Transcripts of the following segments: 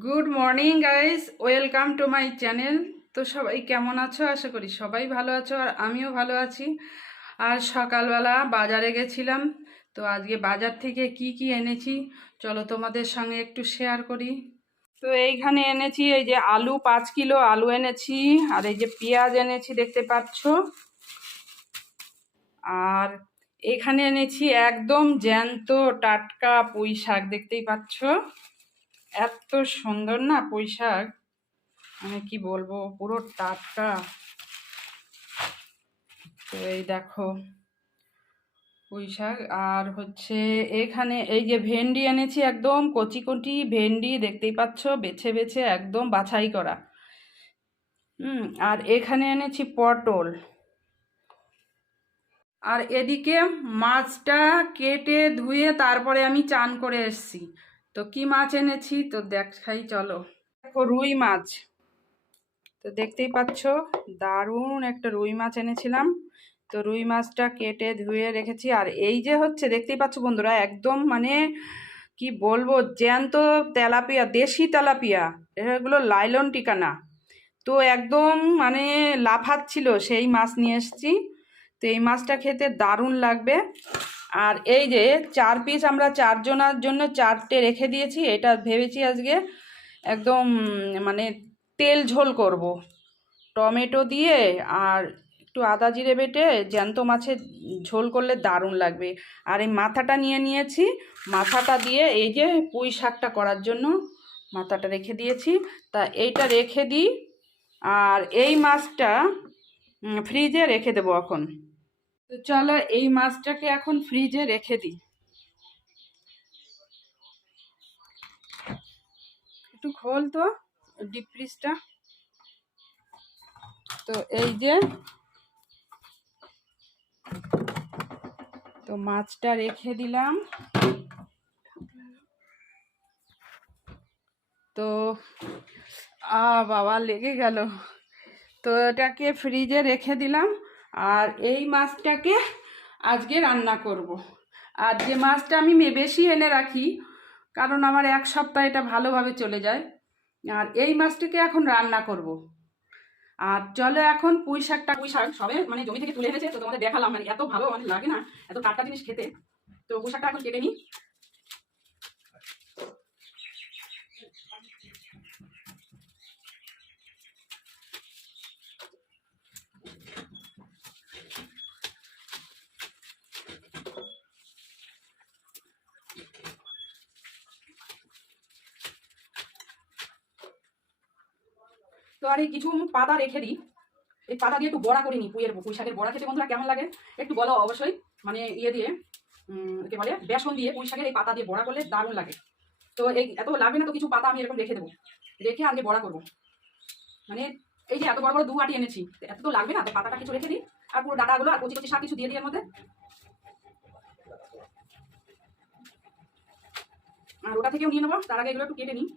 Good morning guys, welcome to my channel. তো সবাই কেমন আছো? আশা করি সবাই ভালো আছো, আর আমিও ভালো আছি। আর সকালবেলা বাজারে গেছিলাম। তো আজকে বাজার থেকে কি কি এনেছি চলো তোমাদের সঙ্গে একটু শেয়ার করি। তো এইখানে এনেছি এই যে আলু, 5 কিলো আলু এনেছি, আর এই যে পেঁয়াজ এনেছি দেখতে পাচ্ছ। আর এখানে এনেছি একদম জ্যান্ত টাটকা পুঁই শাক, দেখতেই পাচ্ছ। এত সুন্দর না পুঁই শাক, মানে কি বলবো, পুরো টাটকা। তো এই দেখো পুঁই শাক। আর হচ্ছে এখানে এই যে ভেন্ডি এনেছি, একদম কচি কচি ভেন্ডি, দেখতেই পাচ্ছ, বেছে বেছে একদম বাছাই করা। আর এখানে এনেছি পটল। আর এদিকে মাছটা কেটে ধুয়ে তারপরে আমি চান করে এসছি। তো কি মাছ এনেছি তো দেখাই চলো। দেখো রুই মাছ, তো দেখতেই পাচ্ছ দারুণ একটা রুই মাছ এনেছিলাম। তো রুই মাছটা কেটে ধুয়ে রেখেছি। আর এই যে হচ্ছে দেখতেই পাচ্ছ বন্ধুরা, একদম মানে কি বলবো, জ্যান্ত তেলাপিয়া, দেশি তেলাপিয়া, এগুলো লাইলন টিকা না। তো একদম মানে লাফাচ্ছিল, সেই মাছ নিয়ে এসেছি। তো এই মাছটা খেতে দারুণ লাগবে। আর এই যে 4 পিস, আমরা 4 জনের জন্য 4টে রেখে দিয়েছি। এটা ভেবেছি আজকে একদম মানে তেল ঝোল করব, টমেটো দিয়ে আর একটু আদা জিরে বেটে জ্যান্ত মাছের ঝোল করলে দারুণ লাগবে। আর এই মাথাটা নিয়ে নিয়েছি, মাথাটা দিয়ে এই যে পুঁই শাকটা করার জন্য মাথাটা রেখে দিয়েছি। তা এইটা রেখে দিই, আর এই মাছটা ফ্রিজে রেখে দেবো এখন। তো চলো এই মাছটাকে এখন ফ্রিজে রেখে দিই। একটু খোল তো ডিপ ফ্রিজটা। তো এই যে তো মাছটা রেখে দিলাম। তো বাবা লেগে গেল। তো এটাকে ফ্রিজে রেখে দিলাম। আর এই মাছটাকে আজকে রান্না করব। আর যে মাছটা আমি বেশি এনে রাখি, কারণ আমার 1 সপ্তাহ এটা ভালোভাবে চলে যায়। আর এই মাছটাকে এখন রান্না করব। আর চলো এখন পুঁই শাক সবে মানে জমি থেকে তুলে এনেছে, তো তোমাদের দেখালাম, মানে এত ভালো মানে লাগে না এত টাটকা জিনিস খেতে। তো পুঁই শাকটা এখন কেটে নিই। তো আর এই কিছু পাতা রেখে দিই, এই পাতা দিয়ে একটু বড়া করে নিই। পুঁই শাকের বড়া খেতে বন্ধুরা কেমন লাগে একটু বলো অবশ্যই। মানে ইয়ে দিয়ে কে বলে বেসন দিয়ে পুঁই শাকের এই পাতা দিয়ে বড়া করলে দারুণ লাগে। তো এই এত লাগবে না, তো কিছু পাতা আমি এরকম রেখে দেবো, রেখে আগে বড়া করবো। মানে এই যে এত বড় বড় 2 আটি এনেছি, এত তো লাগবে না, তো পাতাটা কিছু রেখে দিই। আর পুরো ডাটাগুলো আর কচি কচি শাক কিছু দিয়ে দিই এর মধ্যে। আর ওটা থেকেও নিয়ে নেবো, তার আগে এগুলো একটু কেটে নিই।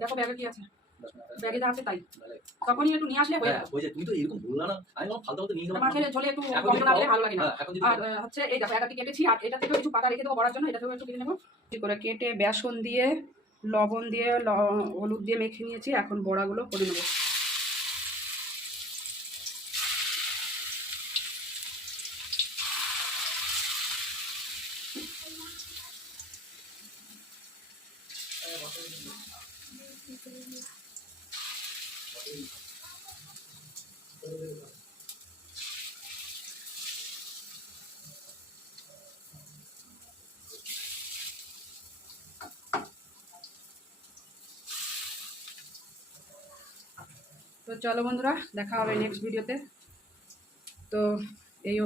দেখো ব্যাগে কি আছে, ব্যাগে যা আছে তাই তখনই একটু নিয়ে আসলে হয়ে যাবে। ওই যে তুমি তো এরকম বললা না, আমি বললাম ফালতু নিয়ে যাবো, মাছের ঝোলে একটু টমেটো না দিলে ভালো লাগে না। আর হচ্ছে এই দেখো একাটি কেটেছি, আর এটা থেকেও কিছু পাতা রেখে দেবো বড়ার জন্য, এটাতেও একটু কেটে নেবো। ঠিক করে কেটে বেসন দিয়ে লবণ দিয়ে হলুদ দিয়ে মেখে নিয়েছি, এখন বড়াগুলো করে নেবো। তো চলো বন্ধুরা, দেখা হবে নেক্সট ভিডিওতে। তো এই